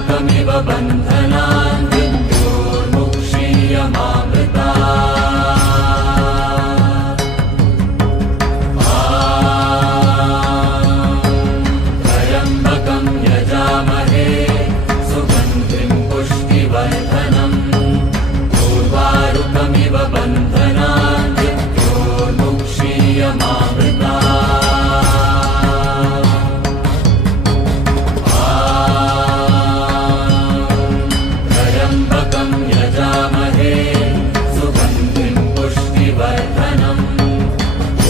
उर्वारुकमिव बन्धनान् मृत्योर्मुक्षीयमामृतात्। त्र्यम्बकं यजामहे सुगन्धिं पुष्टिवर्धनम् उर्वारुकमिव बन्धनान् मृत्योर्मुक्षीयमामृतात्। त्र्यम्बकं यजामहे सुगन्धिं पुष्टिवर्धनम्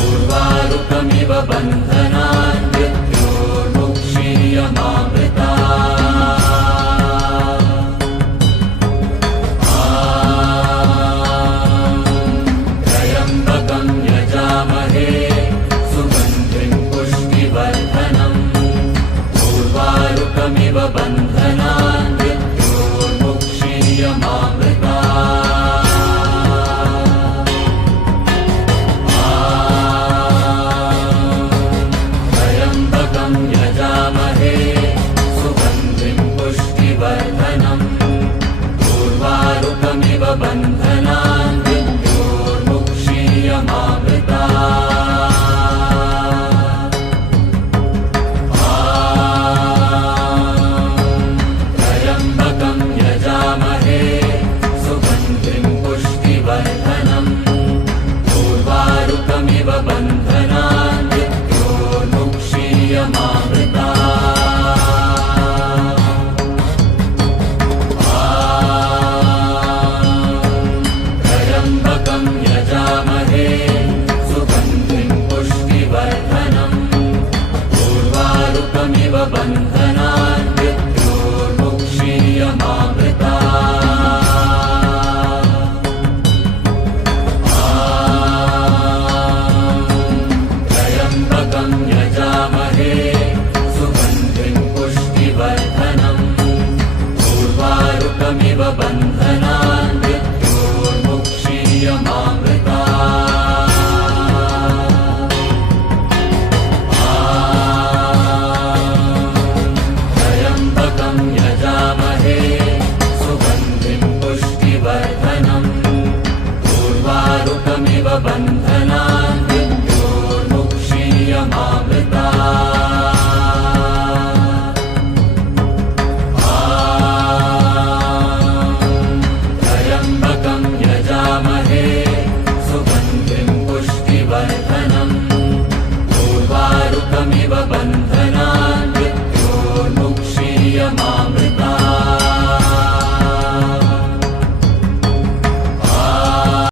उर्वारुकमिव बन्धनान् मृत्योर्मुक्षीयमामृतात्। त्र्यम्बकं यजामहे सुगन्धिं पुष्टिवर्धनम् उर्वारुकमिव बन्धनान् त्र्यम्बकं यजामहे सुगन्धिं पुष्टिवर्धनम् उर्वारुकमिव बन्धनान् मृत्योर्मुक्षीयमामृतात्। त्र्यम्बकं यजामहे सुगन्धिं पुष्टिवर्धनम् उर्वारुकमिव बन्धनान् त्र्यम्बकं यजामहे सुगन्धिं पुष्टिवर्धनम् उर्वारुकमिव बन्धनान् त्र्यम्बकं यजामहे सुगन्धिं पुष्टिवर्धनम् उर्वारुकमिव बन्धनान्